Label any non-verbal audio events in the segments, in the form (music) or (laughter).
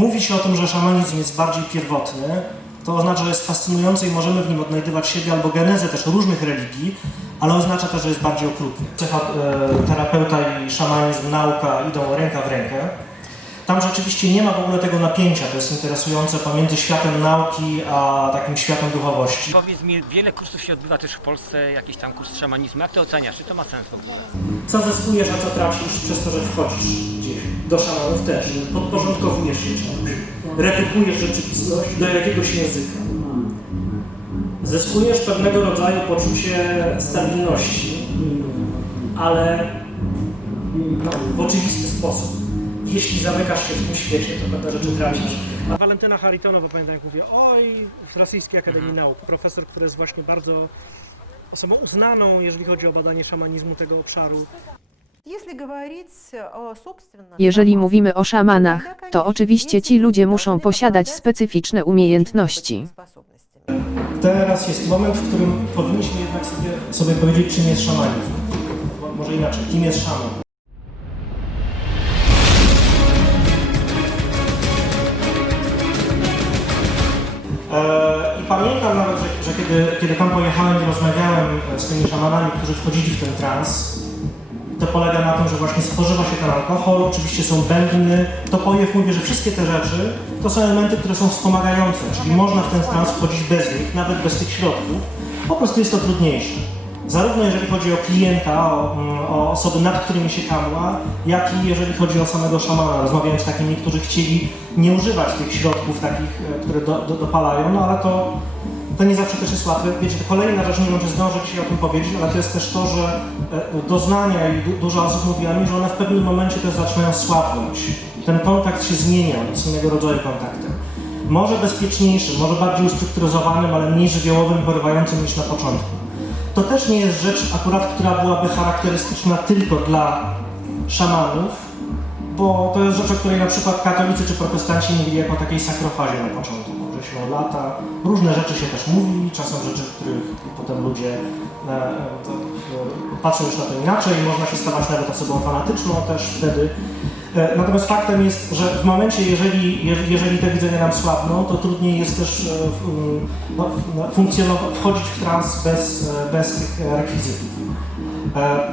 mówi się o tym, że szamanizm jest bardziej pierwotny, to oznacza, że jest fascynujący i możemy w nim odnajdywać siebie albo genezę też różnych religii, ale oznacza też, że jest bardziej okrutny. Cecha e, terapeuta i szamanizm, nauka idą ręka w rękę. Tam rzeczywiście nie ma w ogóle tego napięcia, to jest interesujące pomiędzy światem nauki a takim światem duchowości. Powiedz mi, wiele kursów się odbywa też w Polsce, jakiś tam kurs szamanizmu. Jak to oceniasz? Czy to ma sens w ogóle? Co zyskujesz, a co tracisz przez to, że wchodzisz do szamanów też, podporządkowujesz się czemuś, redukujesz rzeczywistość do jakiegoś języka. Zyskujesz pewnego rodzaju poczucie stabilności, ale no, w oczywisty sposób. Jeśli zamykasz się w tym świecie, to pewne rzeczy tracisz. A Walentyna Haritonowa, pamiętam jak mówię, oj, w Rosyjskiej Akademii Nauk, profesor, który jest właśnie bardzo osobą uznaną, jeżeli chodzi o badanie szamanizmu tego obszaru. Jeżeli mówimy o szamanach, to oczywiście ci ludzie muszą posiadać specyficzne umiejętności. Teraz jest moment, w którym powinniśmy jednak sobie, sobie powiedzieć, czym jest szamanizm. Może inaczej, kim jest szaman? E, I pamiętam nawet, że, że kiedy, kiedy tam pojechałem i rozmawiałem z tymi szamanami, którzy wchodzili w ten trans, to polega na tym, że właśnie spożywa się ten alkohol, oczywiście są bębny. To pojew mówi, że wszystkie te rzeczy to są elementy, które są wspomagające, czyli można w ten trans wchodzić bez nich, nawet bez tych środków. Po prostu jest to trudniejsze. Zarówno jeżeli chodzi o klienta, o, mm, o osoby, nad którymi się kamła, jak i jeżeli chodzi o samego szamana. Rozmawiałem z takimi, którzy chcieli nie używać tych środków takich, e, które do, do, dopalają, no ale to to nie zawsze też jest łatwe. Wiecie, to kolejna rzecz, nie wiem, czy zdążę dzisiaj o tym powiedzieć, ale to jest też to, że e, doznania i du- dużo osób mówiła mi, że one w pewnym momencie też zaczynają słabnąć. Ten kontakt się zmienia, jest innego rodzaju kontaktem. Może bezpieczniejszym, może bardziej ustrukturyzowanym, ale mniej żywiołowym, porywającym niż na początku. To też nie jest rzecz akurat, która byłaby charakterystyczna tylko dla szamanów, bo to jest rzecz, o której na przykład katolicy czy protestanci mówili jako takiej sakrofazie na początku, lata, różne rzeczy się też mówi, czasem rzeczy, których potem ludzie e, e, e, patrzą już na to inaczej, można się stawać nawet osobą fanatyczną też wtedy. Natomiast faktem jest, że w momencie, jeżeli, je- jeżeli te widzenia nam słabną, to trudniej jest też e, w- m, no, no, wchodzić w trans bez, bez tych rekwizytów.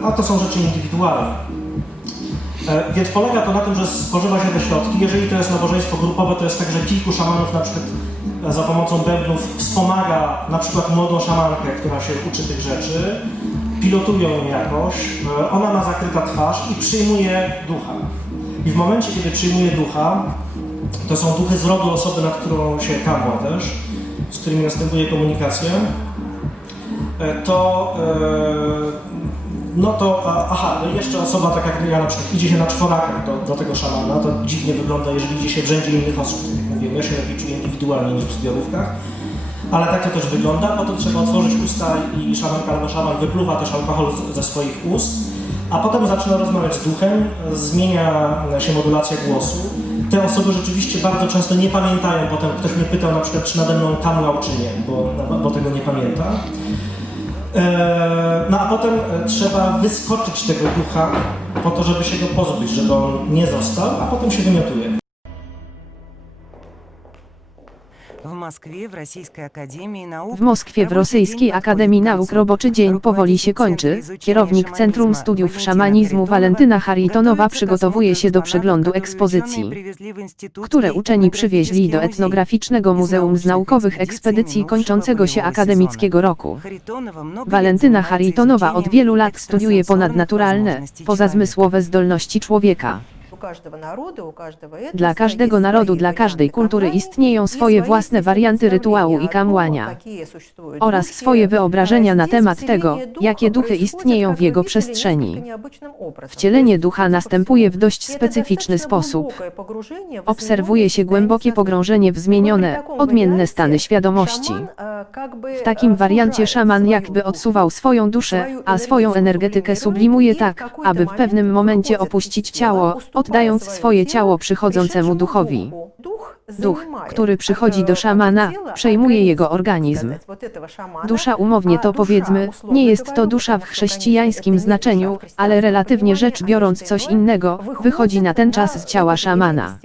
A to są rzeczy indywidualne. Więc polega to na tym, że spożywa się te środki. Jeżeli to jest nabożeństwo grupowe, to jest tak, że kilku szamanów na przykład za pomocą bębnów wspomaga na przykład młodą szamankę, która się uczy tych rzeczy, pilotują ją jakoś, e, ona ma zakryta twarz i przyjmuje ducha. I w momencie, kiedy przyjmuje ducha, to są duchy z rodu osoby, nad którą się kamła też, z którymi następuje komunikacja, e, to e, no to, aha, no jeszcze osoba tak jak ja na przykład idzie się na czworakach do, do tego szamana, to dziwnie wygląda, jeżeli idzie się w rzędzie innych osób, lepiej czuję indywidualnie niż w zbiorówkach, ale tak to też wygląda, potem trzeba otworzyć usta i szamanka albo szaman wypluwa też alkohol ze swoich ust, a potem zaczyna rozmawiać z duchem, zmienia się modulacja głosu. Te osoby rzeczywiście bardzo często nie pamiętają, potem ktoś mnie pytał na przykład, czy nade mną kamlał, czy nie, bo, bo tego nie pamięta. Eee, No a potem e, trzeba wyskoczyć tego ducha po to, żeby się go pozbyć, żeby on nie został, a potem się wymiotuje. Москве в Российской Академии Наук W Moskwie w Rosyjskiej Akademii Nauk roboczy dzień powoli się kończy. Kierownik Centrum Studiów Szamanizmu Walentyna Haritonowa przygotowuje się do przeglądu ekspozycji, które uczeni przywieźli do Etnograficznego Muzeum z Naukowych Ekspedycji kończącego się akademickiego roku. Walentyna Haritonowa od wielu lat studiuje ponadnaturalne, pozazmysłowe zdolności człowieka. Dla każdego narodu, dla każdej kultury istnieją swoje własne warianty rytuału i kamłania oraz swoje wyobrażenia na temat tego, jakie duchy istnieją w jego przestrzeni. Wcielenie ducha następuje w dość specyficzny sposób. Obserwuje się głębokie pogrążenie w zmienione, odmienne stany świadomości. W takim wariancie szaman jakby odsuwał swoją duszę, a swoją energetykę sublimuje tak, aby w pewnym momencie opuścić ciało, oddając swoje ciało przychodzącemu duchowi. Duch, który przychodzi do szamana, przejmuje jego organizm. Dusza umownie to powiedzmy, nie jest to dusza w chrześcijańskim znaczeniu, ale relatywnie rzecz biorąc coś innego, wychodzi na ten czas z ciała szamana.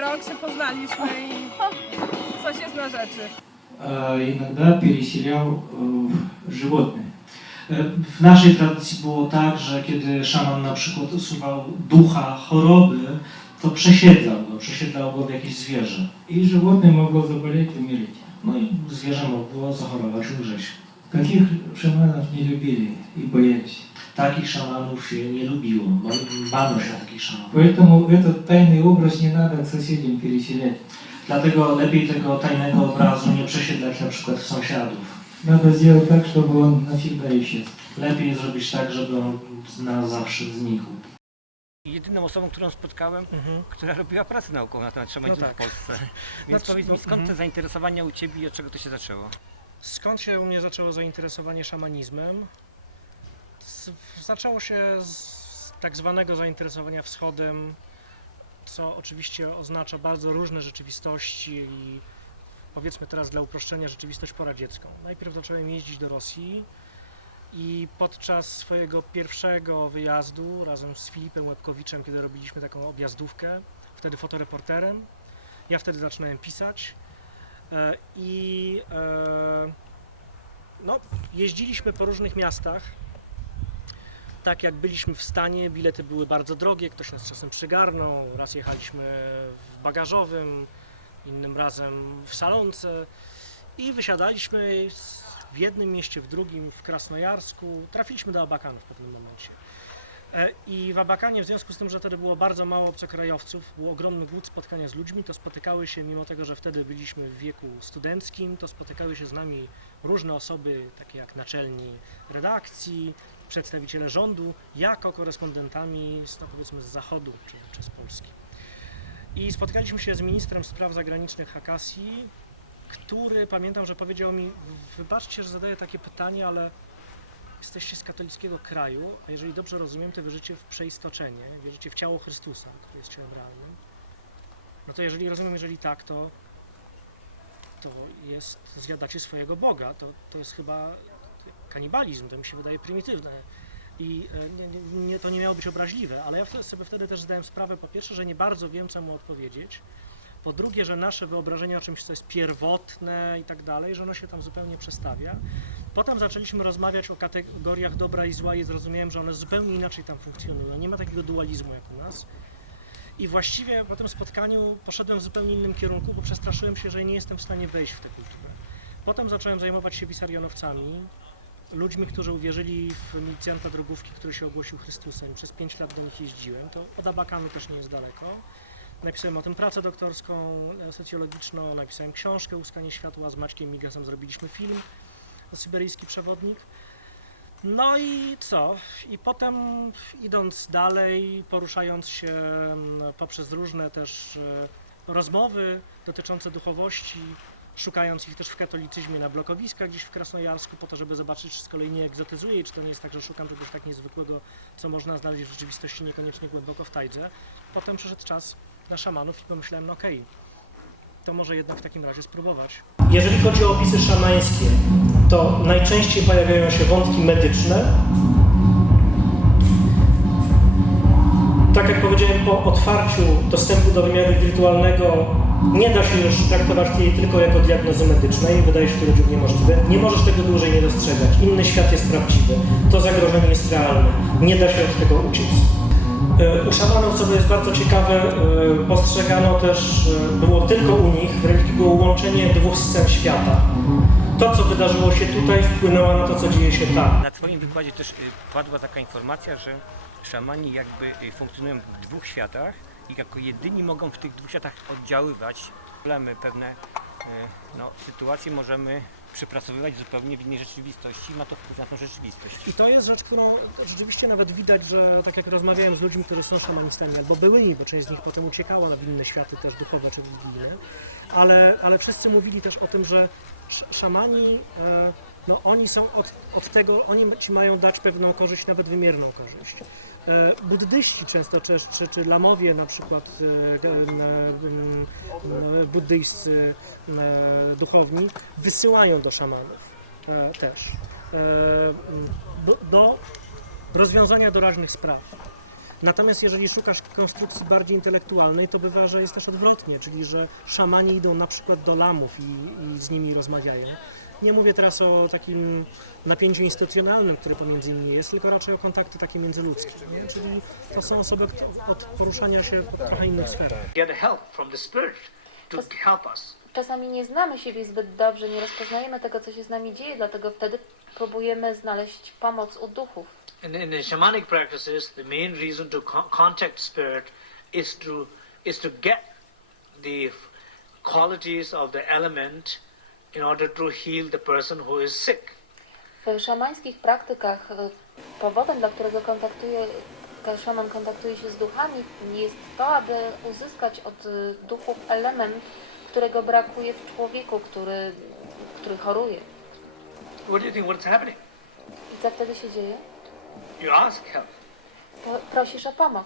rok się poznaliśmy i coś jest na rzeczy. э, иногда переселял э, животные. W naszej tradycji było tak, że kiedy szaman na przykład usuwał ducha choroby, to przesiedlał go, przesiedlał go w jakieś zwierzę. И животное могло заболеть, умереть. No i zwierzę mogło zachorować, umrzeć. Таких шаманов не любили и боялись. Takich szamanów się nie lubiło, bo bano się takich szamanów. Поэтому этот тайный образ не надо к соседям переселять. Dlatego lepiej tego tajnego obrazu nie przesiedlać na przykład w sąsiadów. Надо сделать так, чтобы он навсегда исчез. Lepiej zrobić tak, żeby on na zawsze znikł. Jedyną osobą, którą spotkałem, która robiła pracę naukową na temat szamanizmu tak. w Polsce. Więc Znaczy, powiedz no, mi, skąd mhm. te zainteresowania u Ciebie i od czego to się zaczęło? Skąd się u mnie zaczęło zainteresowanie szamanizmem? Zaczęło się z tak zwanego zainteresowania wschodem, co oczywiście oznacza bardzo różne rzeczywistości i powiedzmy teraz dla uproszczenia rzeczywistość poradziecką. Najpierw zacząłem jeździć do Rosji i podczas swojego pierwszego wyjazdu razem z Filipem Łebkowiczem, kiedy robiliśmy taką objazdówkę, wtedy fotoreporterem, ja wtedy zaczynałem pisać e, i e, no, jeździliśmy po różnych miastach. Tak jak byliśmy w stanie, bilety były bardzo drogie, ktoś nas czasem przygarnął. Raz jechaliśmy w bagażowym, innym razem w salonce i wysiadaliśmy w jednym mieście, w drugim, w Krasnojarsku. Trafiliśmy do Abakanu w pewnym momencie. E, I w Abakanie, w związku z tym, że wtedy było bardzo mało obcokrajowców, był ogromny głód spotkania z ludźmi, to spotykały się, mimo tego, że wtedy byliśmy w wieku studenckim, to spotykały się z nami różne osoby, takie jak naczelni redakcji, przedstawiciele rządu, jako korespondentami z, no powiedzmy z zachodu czy, czy z Polski. I spotkaliśmy się z ministrem spraw zagranicznych Hakasji, który pamiętam, że powiedział mi, wybaczcie, że zadaję takie pytanie, ale jesteście z katolickiego kraju, a jeżeli dobrze rozumiem, to wierzycie w przeistoczenie, wierzycie w ciało Chrystusa, które jest ciałem realnym. No to jeżeli rozumiem, jeżeli tak, to, to jest, zjadacie swojego Boga, to, to jest chyba kanibalizm, to mi się wydaje prymitywne. I e, nie, nie, to nie miało być obraźliwe, ale ja sobie wtedy też zdałem sprawę, po pierwsze, że nie bardzo wiem, co mu odpowiedzieć, po drugie, że nasze wyobrażenie o czymś, co jest pierwotne i tak dalej, że ono się tam zupełnie przestawia. Potem zaczęliśmy rozmawiać o kategoriach dobra i zła i zrozumiałem, że one zupełnie inaczej tam funkcjonują. Nie ma takiego dualizmu jak u nas. I właściwie po tym spotkaniu poszedłem w zupełnie innym kierunku, bo przestraszyłem się, że nie jestem w stanie wejść w tę kulturę. Potem zacząłem zajmować się wisarionowcami, ludźmi, którzy uwierzyli w milicjanta drogówki, który się ogłosił Chrystusem. Przez pięć lat do nich jeździłem. To od Abakanu też nie jest daleko. Napisałem o tym pracę doktorską, e, socjologiczną, napisałem książkę Uskanie Światła, z Maćkiem Migasem zrobiliśmy film Syberyjski Przewodnik. No i co? I potem idąc dalej, poruszając się mm, poprzez różne też e, rozmowy dotyczące duchowości, szukając ich też w katolicyzmie na blokowiskach gdzieś w Krasnojarsku, po to, żeby zobaczyć, czy z kolei nie egzotyzuję, i czy to nie jest tak, że szukam czegoś tak niezwykłego, co można znaleźć w rzeczywistości niekoniecznie głęboko w tajdze. Potem przyszedł czas na szamanów i pomyślałem, no okej, to może jednak w takim razie spróbować. Jeżeli chodzi o opisy szamańskie, to najczęściej pojawiają się wątki medyczne. Tak jak powiedziałem, po otwarciu dostępu do wymiaru wirtualnego nie da się już traktować jej tylko jako diagnozy medycznej, wydaje się to ludziom niemożliwe. Nie możesz tego dłużej nie dostrzegać. Inny świat jest prawdziwy, to zagrożenie jest realne. Nie da się od tego uciec. E, U szamanów, co jest bardzo ciekawe, e, postrzegano też, e, było tylko u nich, religii było łączenie dwóch scen świata. To, co wydarzyło się tutaj, wpłynęło na to, co dzieje się tam. Na Twoim wykładzie też y, padła taka informacja, że szamani jakby funkcjonują w dwóch światach i jako jedyni mogą w tych dwóch światach oddziaływać problemy, pewne y, no, sytuacje możemy przepracowywać zupełnie w innej rzeczywistości, ma to wpływ na tą rzeczywistość. I to jest rzecz, którą rzeczywiście nawet widać, że tak jak rozmawiałem z ludźmi, którzy są szamanistami, albo byłymi, bo część z nich potem uciekała w inne światy też duchowe czy religijne, ale, ale wszyscy mówili też o tym, że sz- szamani, e, no oni są od, od tego, oni ci mają dać pewną korzyść, nawet wymierną korzyść. E, Buddyści często, czy, czy, czy lamowie na przykład, e, e, buddyjscy duchowni, wysyłają do szamanów też do rozwiązania doraźnych spraw. Natomiast jeżeli szukasz konstrukcji bardziej intelektualnej, to bywa, że jest też odwrotnie, czyli że szamani idą na przykład do lamów i, i z nimi rozmawiają. Nie mówię teraz o takim napięciu instytucjonalnym, które pomiędzy nimi jest, tylko raczej o kontakty takie międzyludzkie. Nie? Czyli to są osoby kto- od poruszania się po trochę innych sferach. Czasami nie znamy siebie zbyt dobrze, nie rozpoznajemy tego, co się z nami dzieje, dlatego wtedy próbujemy znaleźć pomoc u duchów. In, in the shamanic practices, the main reason to co- contact spirit is to is to get the qualities of the element in order to heal the person who is sick. W szamańskich praktykach y, powodem, dla którego kontaktuje, szaman kontaktuje się z duchami, jest to, aby uzyskać od y, duchów element, którego brakuje w człowieku, który, który choruje. What do you think? What's happening? I co wtedy się dzieje? You ask help. Po- Prosisz o pomoc.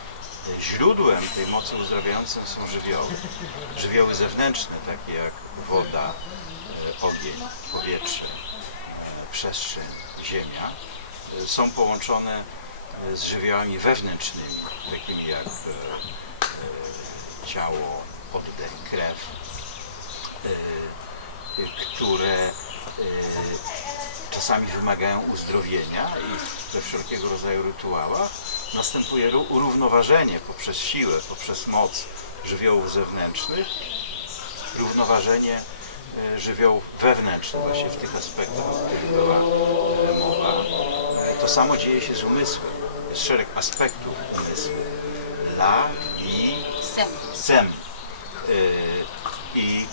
źródłem tej mocy uzdrawiającej są żywioły. Żywioły zewnętrzne, takie jak woda, e, ogień, powietrze, przestrzeń, ziemia, e, są połączone e, z żywiołami wewnętrznymi, takimi jak ciało, oddech, krew, które czasami wymagają uzdrowienia i we wszelkiego rodzaju rytuałach następuje ró- urównoważenie poprzez siłę, poprzez moc żywiołów zewnętrznych, równoważenie e, żywiołów wewnętrznych właśnie w tych aspektach, o których była e, mowa. E, To samo dzieje się z umysłem. Jest szereg aspektów umysłu. La, li, sem. Y, I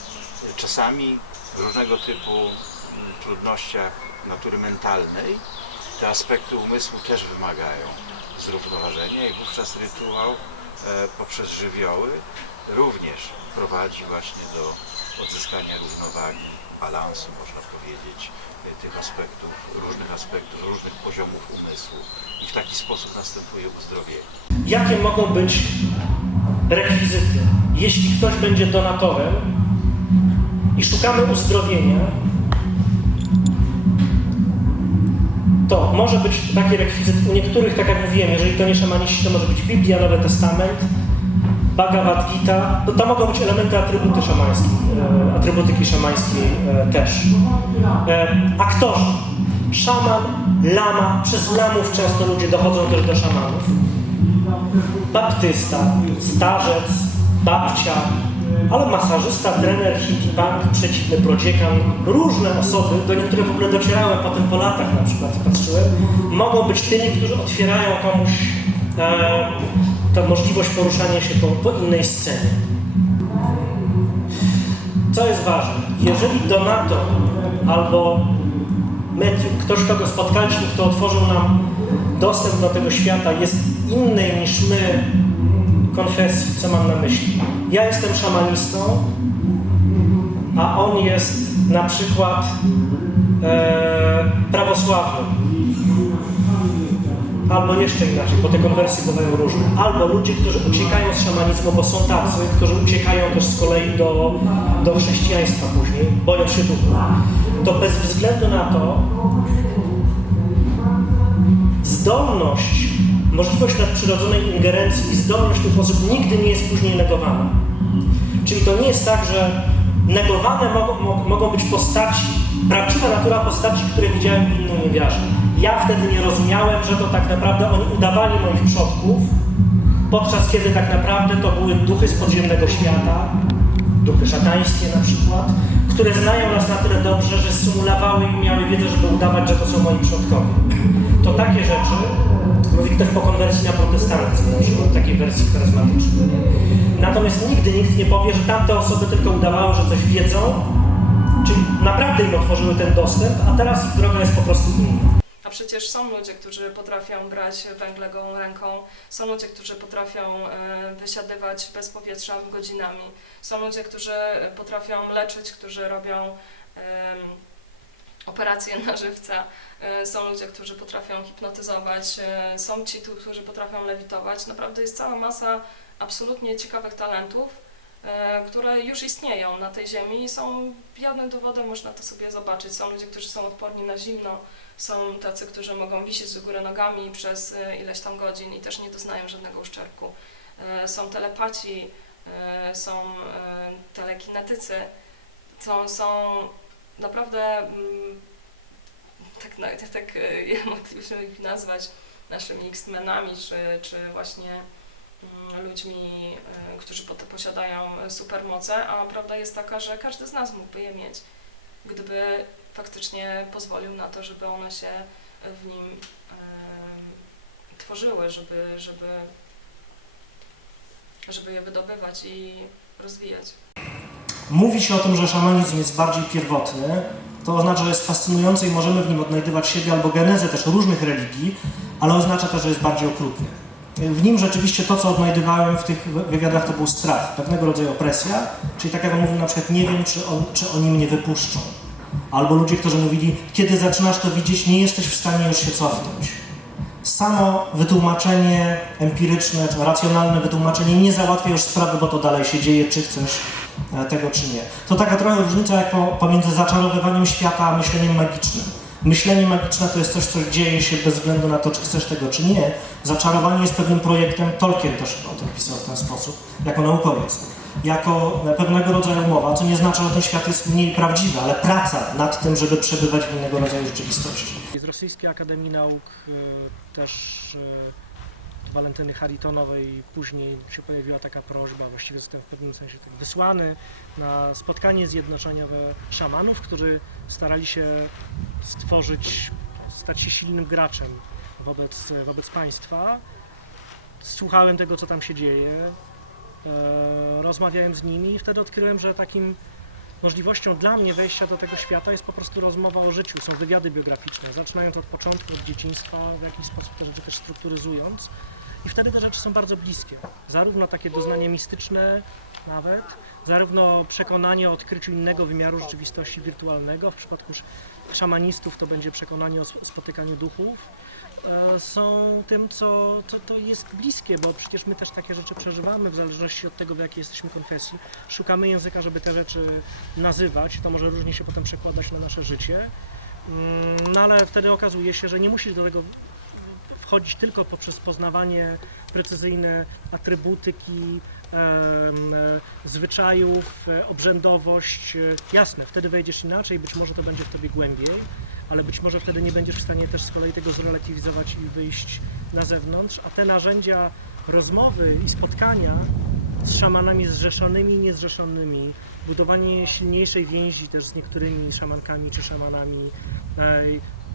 czasami w różnego typu trudnościach natury mentalnej te aspekty umysłu też wymagają zrównoważenia i wówczas rytuał e, poprzez żywioły również prowadzi właśnie do odzyskania równowagi, balansu można powiedzieć, e, tych aspektów, różnych aspektów, różnych poziomów umysłu i w taki sposób następuje uzdrowienie. Jakie mogą być rekwizyty? Jeśli ktoś będzie donatorem i szukamy uzdrowienia, to może być taki rekwizyt u niektórych, tak jak mówiłem, jeżeli to nie szamaniści, to może być Biblia, Nowy Testament, Bhagavad Gita, to mogą być elementy atrybuty szamańskiej, e, atrybutyki szamańskiej e, też. E, aktorzy, szaman, lama, przez lamów często ludzie dochodzą też do szamanów baptysta, starzec, babcia, ale masażysta, trener, hippie, punk, przeciwny prodziekan, różne osoby, do niektórych w ogóle docierałem potem po latach na przykład, patrzyłem, mogą być tymi, którzy otwierają komuś e, tę możliwość poruszania się po, po innej scenie. Co jest ważne? Jeżeli donator albo medium, ktoś, kogo spotkaliśmy, kto otworzył nam dostęp do tego świata, jest innej niż my konfesji, co mam na myśli. Ja jestem szamanistą, a on jest na przykład e. Albo jeszcze inaczej, bo te konwersje bywają różne. Albo ludzie, którzy uciekają z szamanizmu, bo są tacy, którzy uciekają też z kolei do, do chrześcijaństwa później, bojąc się duchów. To bez względu na to, zdolność, możliwość nadprzyrodzonej ingerencji i zdolność tych osób nigdy nie jest później negowana. Czyli to nie jest tak, że negowane mogą, mo- mogą być postaci, prawdziwa natura postaci, które widziałem w innej niewiarze. Ja wtedy nie rozumiałem, że to tak naprawdę oni udawali moich przodków, podczas kiedy tak naprawdę to były duchy z podziemnego świata, duchy szatańskie na przykład, które znają nas na tyle dobrze, że symulowały i miały wiedzę, żeby udawać, że to są moi przodkowie. To takie rzeczy Mówi ktoś po konwersji na protestantyzm, na przykład takiej wersji charyzmatycznej. Natomiast nigdy nikt nie powie, że tamte osoby tylko udawały, że coś wiedzą, czyli naprawdę im otworzyły ten dostęp, a teraz ich droga jest po prostu inna. A przecież są ludzie, którzy potrafią brać węgle gołą ręką, są ludzie, którzy potrafią e, wysiadywać bez powietrza godzinami, są ludzie, którzy potrafią leczyć, którzy robią operacje na żywca, e, są ludzie, którzy potrafią hipnotyzować, e, są ci, którzy potrafią lewitować. Naprawdę jest cała masa absolutnie ciekawych talentów, e, które już istnieją na tej ziemi i są jawnym dowodem, można to sobie zobaczyć. Są ludzie, którzy są odporni na zimno, są tacy, którzy mogą wisieć do góry nogami przez ileś tam godzin i też nie doznają żadnego uszczerbku. Są telepaci, są telekinetycy, są, są naprawdę, mm, tak, na- tak (laughs) e, moglibyśmy ich nazwać naszymi X-menami, czy, czy właśnie mm, ludźmi, e, którzy posiadają supermoce, a prawda jest taka, że każdy z nas mógłby je mieć, gdyby faktycznie pozwolił na to, żeby one się w nim em, tworzyły, żeby, żeby, żeby je wydobywać i rozwijać. Mówi się o tym, że szamanizm jest bardziej pierwotny, to oznacza, że jest fascynujący i możemy w nim odnajdywać siebie albo genezę też różnych religii, ale oznacza też, że jest bardziej okrutny. W nim rzeczywiście to, co odnajdywałem w tych wywiadach, to był strach, pewnego rodzaju opresja, czyli tak jak mówił na przykład, nie wiem, czy, on, czy oni mnie wypuszczą. Albo ludzie, którzy mówili, kiedy zaczynasz to widzieć, nie jesteś w stanie już się cofnąć. Samo wytłumaczenie empiryczne, czy racjonalne wytłumaczenie nie załatwia już sprawy, bo to dalej się dzieje, czy chcesz tego, czy nie. To taka trochę różnica jak po, pomiędzy zaczarowywaniem świata a myśleniem magicznym. Myślenie magiczne to jest coś, co dzieje się bez względu na to, czy chcesz tego, czy nie. Zaczarowanie jest pewnym projektem, Tolkien też o tym pisał w ten sposób, jako naukowiec. Jako e, pewnego rodzaju umowa, co nie znaczy, że ten świat jest mniej prawdziwy, ale praca nad tym, żeby przebywać w innego rodzaju rzeczywistości. Z Rosyjskiej Akademii Nauk e, też e, Walentyny Haritonowej później się pojawiła taka prośba, właściwie zostałem w pewnym sensie tak wysłany na spotkanie zjednoczeniowe szamanów, którzy starali się stworzyć, stać się silnym graczem wobec, wobec państwa. Słuchałem tego, co tam się dzieje, e, rozmawiałem z nimi i wtedy odkryłem, że takim możliwością dla mnie wejścia do tego świata jest po prostu rozmowa o życiu, są wywiady biograficzne, zaczynając od początku, od dzieciństwa, w jakiś sposób te rzeczy też strukturyzując i wtedy te rzeczy są bardzo bliskie. Zarówno takie doznanie mistyczne nawet, zarówno przekonanie o odkryciu innego wymiaru rzeczywistości wirtualnego, w przypadku sz- szamanistów to będzie przekonanie o sp- spotykaniu duchów, e, są tym, co, co to jest bliskie, bo przecież my też takie rzeczy przeżywamy w zależności od tego, w jakiej jesteśmy konfesji. Szukamy języka, żeby te rzeczy nazywać, to może różnie się potem przekładać na nasze życie, Mm, no ale wtedy okazuje się, że nie musi do tego wchodzić tylko poprzez poznawanie precyzyjne atrybutyki, e, zwyczajów, e, obrzędowość. e, Jasne, wtedy wejdziesz inaczej, być może to będzie w tobie głębiej, ale być może wtedy nie będziesz w stanie też z kolei tego zrelatywizować i wyjść na zewnątrz, a te narzędzia rozmowy i spotkania z szamanami zrzeszonymi i niezrzeszonymi, budowanie silniejszej więzi też z niektórymi szamankami czy szamanami,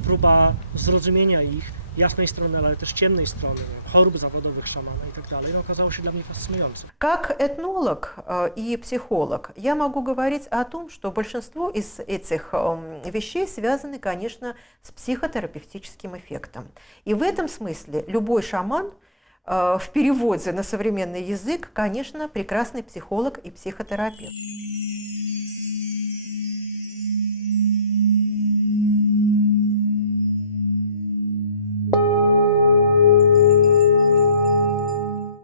próba zrozumienia ich, jasnej strony, ale też ciemnej strony, chorób zawodowych szamana i tak dalej, no, okazało się dla mnie fascynujące. Как этнолог э, и психолог я могу говорить о том, что большинство из этих эм, вещей связаны, конечно, с психотерапевтическим эффектом. И в этом смысле любой шаман э, в переводе на современный язык, конечно, прекрасный психолог и психотерапевт.